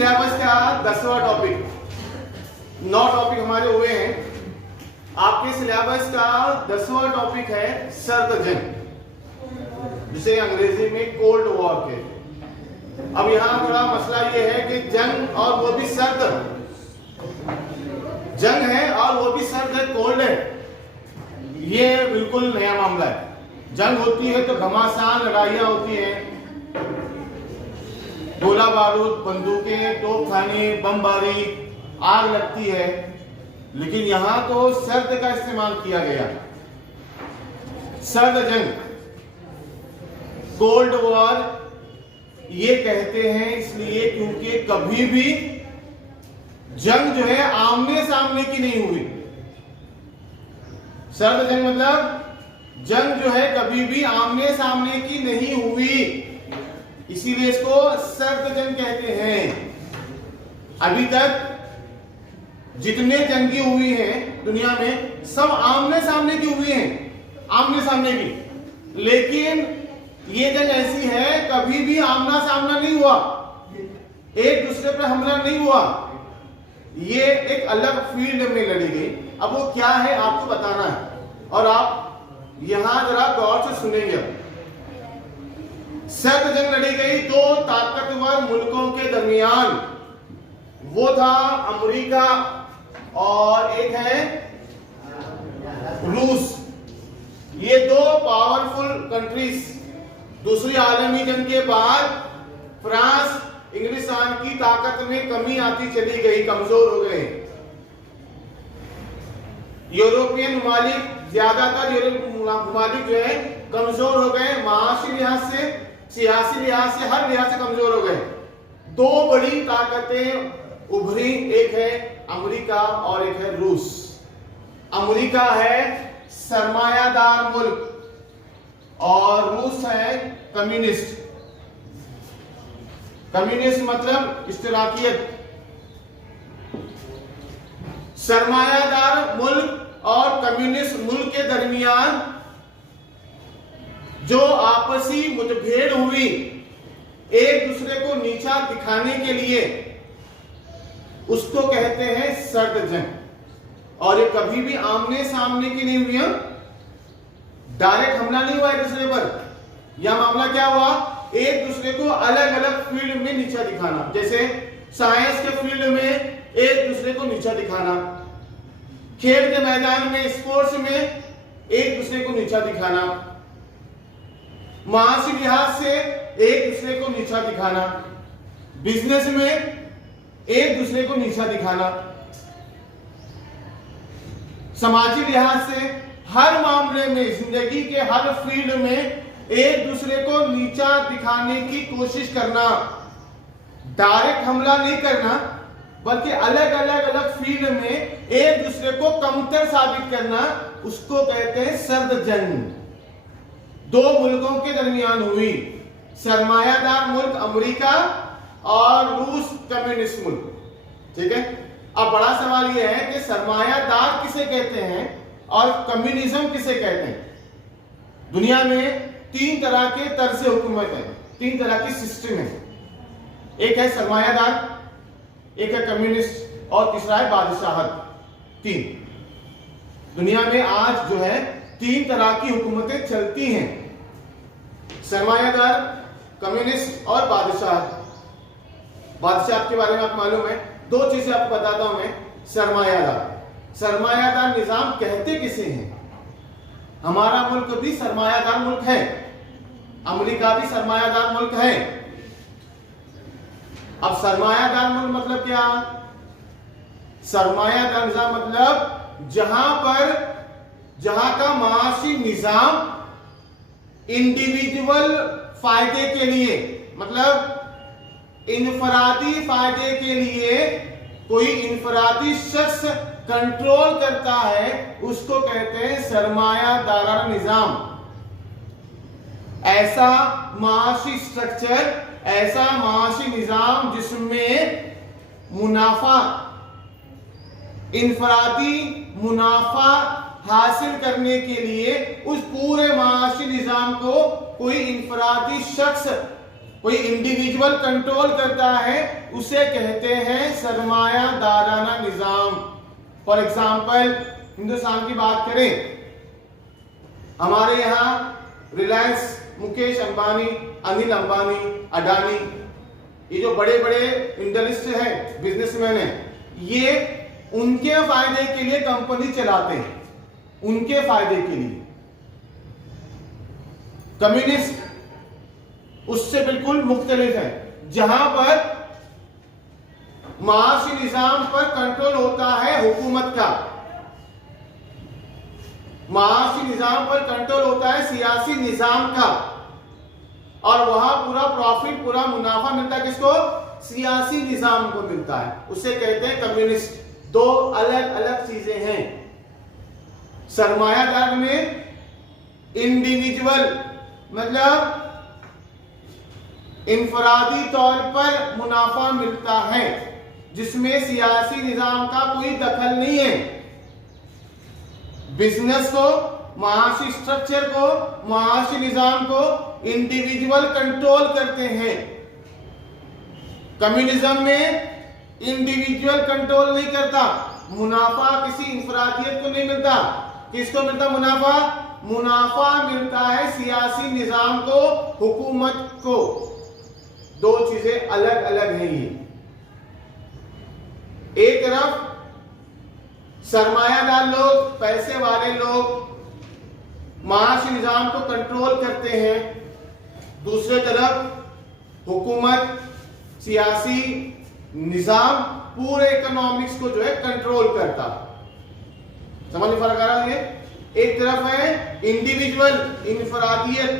Syllabus का 10वां topic, 9 topic हमारे हुए हैं। आपके सिलेबस का 10वां टॉपिक है सर्द जंग, जिसे अंग्रेजी में कोल्ड वॉर कहते। अब यहां थोड़ा मसला ये है कि जंग और वो भी सर्द जंग है और वो भी सर्द है, कोल्ड है, ये बिल्कुल नया मामला है। जंग होती है तो घमासान लड़ाइयां होती हैं, गोला बारूद, बंदूकें, तोपखाने, बमबारी, आग लगती है। लेकिन यहां तो सर्द का इस्तेमाल किया गया, सर्द जंग, कोल्ड वॉर ये कहते हैं इसलिए क्योंकि कभी भी जंग जो है आमने सामने की नहीं हुई। सर्द जंग मतलब जंग जो है कभी भी आमने सामने की नहीं हुई, इसीलिए इसको सर्द जंग कहते हैं। अभी तक जितने जंगी हुई हैं दुनिया में सब आमने सामने की हुई हैं, आमने सामने की। लेकिन ये जंग ऐसी है कभी भी आमना सामना नहीं हुआ, एक दूसरे पर हमला नहीं हुआ, ये एक अलग फील्ड में लड़ी गई। अब वो क्या है आपको बताना है और आप यहां जरा गौर से सुनेंगे। सर्द जंग लड़ी गई दो ताकतवर मुल्कों के दरमियान, वो था अमेरिका और एक है रूस। ये दो पावरफुल कंट्रीज दूसरी आलमी जंग के बाद फ्रांस, इंग्लिस्तान की ताकत में कमी आती चली गई, कमजोर हो गए। यूरोपियन ममालिक, ज्यादातर यूरोपियन ममालिक जो है कमजोर हो गए, माशी लिहाज से, सियासी लिहाज से, हर लिहाज से कमजोर हो गए। दो बड़ी ताकतें उभरी, एक है अमेरिका और एक है रूस। अमेरिका है सरमायादार मुल्क और रूस है कम्युनिस्ट। कम्युनिस्ट मतलब इश्तिराकियत। सरमायादार मुल्क और कम्युनिस्ट मुल्क के दरमियान जो आपसी मुठभेड़ हुई एक दूसरे को नीचा दिखाने के लिए, उसको कहते हैं सर्द जंग। और ये कभी भी आमने सामने की नहीं हुई, डायरेक्ट हमला नहीं हुआ एक दूसरे पर। यह मामला क्या हुआ, एक दूसरे को अलग अलग फील्ड में नीचा दिखाना। जैसे साइंस के फील्ड में एक दूसरे को नीचा दिखाना, खेल के मैदान में, स्पोर्ट्स में एक दूसरे को नीचा दिखाना, माशी लिहाज से एक दूसरे को नीचा दिखाना, बिजनेस में एक दूसरे को नीचा दिखाना, समाजी लिहाज से हर मामले में, जिंदगी के हर फील्ड में एक दूसरे को नीचा दिखाने की कोशिश करना। डायरेक्ट हमला नहीं करना, बल्कि अलग अलग फील्ड में एक दूसरे को कमतर साबित करना, उसको कहते हैं सर्द जंग। दो मुल्कों के दरमियान हुई, सरमायादार मुल्क अमेरिका और रूस कम्युनिस्ट मुल्क। ठीक है। अब बड़ा सवाल यह है कि सरमायादार किसे कहते हैं और कम्युनिज्म किसे कहते हैं। दुनिया में 3 तरह के तर्ज हुकूमत है, 3 तरह की सिस्टम है। एक है सरमायादार, एक है कम्युनिस्ट और तीसरा है बादशाहत। 3 दुनिया में आज जो है 3 तरह की हुकूमतें चलती हैं, सरमायादार, कम्युनिस्ट और बादशाहत। बादशाहत के बारे में आपको मालूम है, 2 चीजें आपको बताता हूं मैं। सरमायादार निजाम कहते किसे हैं? हमारा मुल्क भी सरमायादार मुल्क है, अमेरिका भी सरमायादार मुल्क है। अब सरमायादार मुल्क मतलब क्या? सरमायादार निजाम मतलब जहां का माशी निजाम इंडिविजुअल फायदे के लिए, मतलब इनफरादी फायदे के लिए कोई इनफरादी शख्स कंट्रोल करता है, उसको कहते हैं सरमायादार निजाम। ऐसा माशी स्ट्रक्चर, ऐसा माशी निजाम जिसमें मुनाफा, इनफरादी मुनाफा हासिल करने के लिए उस पूरे माशी निजाम को कोई इनफरादी शख्स कोई इंडिविजुअल कंट्रोल करता है, उसे कहते हैं सरमायादाराना निजाम। फॉर एग्जाम्पल हिंदुस्तान की बात करें, हमारे यहाँ रिलायंस, मुकेश अंबानी, अनिल अंबानी, अडानी, ये जो बड़े बड़े इंडस्ट्रिस्ट हैं, बिजनेसमैन हैं, ये उनके फायदे के लिए कंपनी चलाते हैं, उनके फायदे के लिए। कम्युनिस्ट उससे बिल्कुल मुख्तलिफ है, जहां पर माशी निजाम पर कंट्रोल होता है हुकूमत का, माशी निजाम पर कंट्रोल होता है सियासी निजाम का, और वहां पूरा प्रॉफिट, पूरा मुनाफा मिलता है किसको? सियासी निजाम को मिलता है, उसे कहते हैं कम्युनिस्ट। दो अलग अलग चीजें हैं। सरमायादार में इंडिविजुअल मतलब इनफरादी तौर पर मुनाफा मिलता है, जिसमें सियासी निजाम का कोई दखल नहीं है। बिजनेस को, माशी स्ट्रक्चर को, माशी निजाम को इंडिविजुअल कंट्रोल करते हैं। कम्युनिज्म में इंडिविजुअल कंट्रोल नहीं करता, मुनाफा किसी इंफरादियत को नहीं मिलता। किसको मिलता मुनाफा? मुनाफा मिलता है सियासी निजाम को, हुकूमत को। दो चीजें अलग अलग हैं ये। एक तरफ सरमायादार लोग, पैसे वाले लोग माशी निजाम को कंट्रोल करते हैं, दूसरे तरफ हुकूमत, सियासी निजाम पूरे इकोनॉमिक्स को जो है कंट्रोल करता। समझ में फर्क आ रहा है? एक तरफ है इंडिविजुअल, इनफरादियत,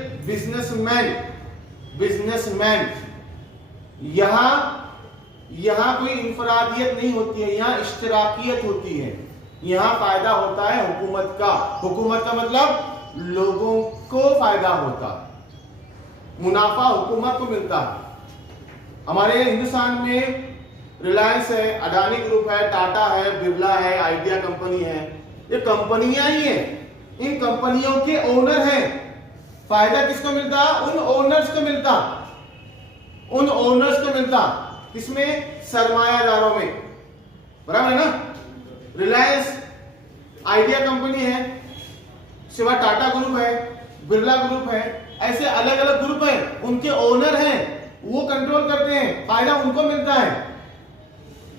बिजनेसमैन। यहां कोई इनफरादियत नहीं होती है, यहां इश्तराकियत होती है। यहां फायदा होता है हुकूमत का। हुकूमत का मतलब लोगों को फायदा होता, मुनाफा हुकूमत को मिलता है। हमारे हिंदुस्तान में रिलायंस है, अडानी ग्रुप है, टाटा है, बिरला है, आइडिया कंपनी है, ये कंपनियां ही हैं। इन कंपनियों के ओनर हैं। फायदा किसको मिलता? उन ओनर्स को मिलता, उन ओनर्स को मिलता। किसमें? सरमायादारों में। बराबर है ना? रिलायंस आइडिया कंपनी है, सिवा टाटा ग्रुप है, बिरला ग्रुप है, ऐसे अलग अलग ग्रुप हैं, उनके ओनर हैं, वो कंट्रोल करते हैं, फायदा उनको मिलता है।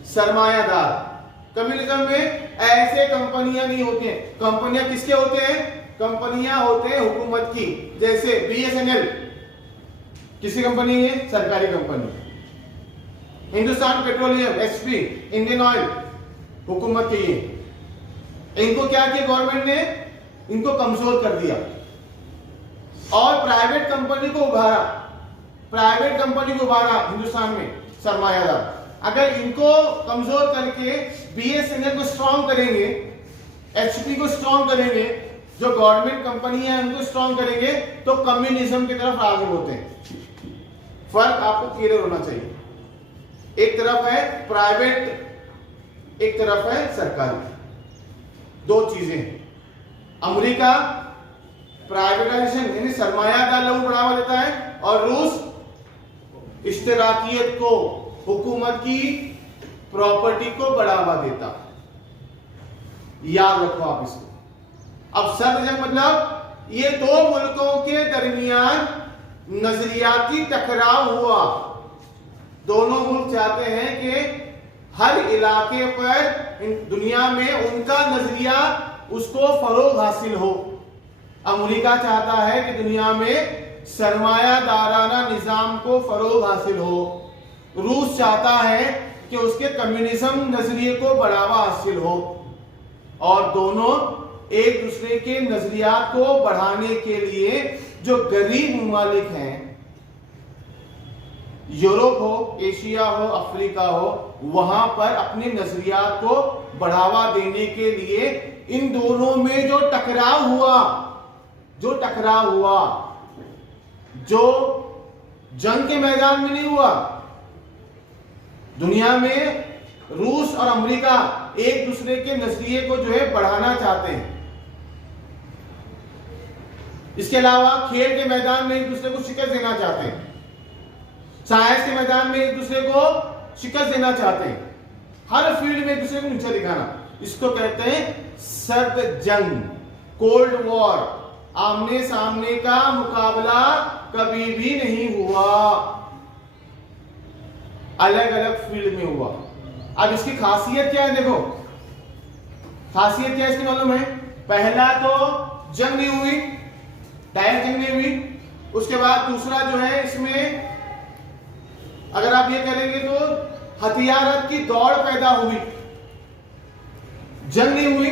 सरमायादार। कम्युनिज्म में ऐसे कंपनियां नहीं होती हैं। कंपनियां किसके होते हैं? कंपनियां होते हैं हुकूमत की। जैसे बीएसएनएल किसी कंपनी है? सरकारी company. Hindustan petroleum, HP, Indian oil, हुकूमत के ये। इनको क्या किया गवर्नमेंट ने? इनको कमजोर कर दिया और प्राइवेट कंपनी को उभारा। प्राइवेट कंपनी को उभारा हिंदुस्तान में सरमायादार। अगर इनको कमजोर करके बीएसएनएल को स्ट्रॉन्ग करेंगे, एचपी को स्ट्रॉन्ग करेंगे, जो गवर्नमेंट कंपनी है उनको स्ट्रॉन्ग करेंगे, तो कम्युनिज्म की तरफ आगे होते हैं। फर्क आपको क्लियर होना चाहिए। एक तरफ है प्राइवेट, एक तरफ है सरकारी। दो चीजें। अमेरिका प्राइवेटाइजेशन यानी सरमायादार लोगों को बढ़ावा देता है, और रूस इश्तराकियत को, हुकूमत की प्रॉपर्टी को बढ़ावा देता। याद रखो आप इसको। अब सर्द जंग मतलब ये दो मुल्कों के दरमियान नजरियाती टकराव हुआ। दोनों मुल्क चाहते हैं कि हर इलाके पर दुनिया में उनका नजरिया, उसको फरोग हासिल हो। अमेरिका चाहता है कि दुनिया में सरमायादाराना निजाम को फरोग हासिल हो। रूस चाहता है कि उसके कम्युनिज्म नजरिए को बढ़ावा हासिल हो, और दोनों एक दूसरे के नजरियात को बढ़ाने के लिए जो गरीब ममालिक हैं, यूरोप हो, एशिया हो, अफ्रीका हो, वहां पर अपने नजरियात को बढ़ावा देने के लिए इन दोनों में जो टकराव हुआ, जो जंग के मैदान में नहीं हुआ। दुनिया में रूस और अमेरिका एक दूसरे के नजरिए को जो है बढ़ाना चाहते हैं। इसके अलावा खेल के मैदान में एक दूसरे को शिकस्त देना चाहते हैं। साइंस के मैदान में एक दूसरे को शिकस्त देना चाहते हैं, हर फील्ड में एक दूसरे को नीचा दिखाना, इसको कहते हैं सर्द जंग, कोल्ड वॉर। आमने सामने का मुकाबला कभी भी नहीं हुआ, अलग अलग फील्ड में हुआ। अब इसकी खासियत क्या है, देखो खासियत क्या है इसकी मालूम है? पहला तो जंग नहीं हुई, डायरेक्ट जंग नहीं हुई। उसके बाद दूसरा जो है इसमें अगर आप ये करेंगे तो हथियार की दौड़ पैदा हुई, जंग नहीं हुई,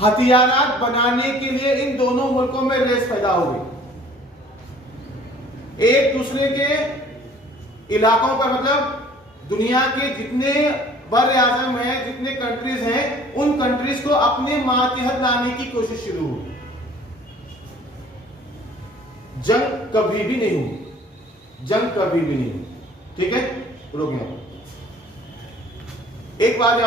हथियार बनाने के लिए इन दोनों मुल्कों में रेस पैदा हो गई, एक दूसरे के इलाकों पर, मतलब दुनिया के जितने बर आजम है, जितने कंट्रीज हैं, उन कंट्रीज को अपने मातहत लाने की कोशिश शुरू हुई। जंग कभी भी नहीं हुई, जंग कभी भी नहीं हुई, ठीक है। रुक एक बात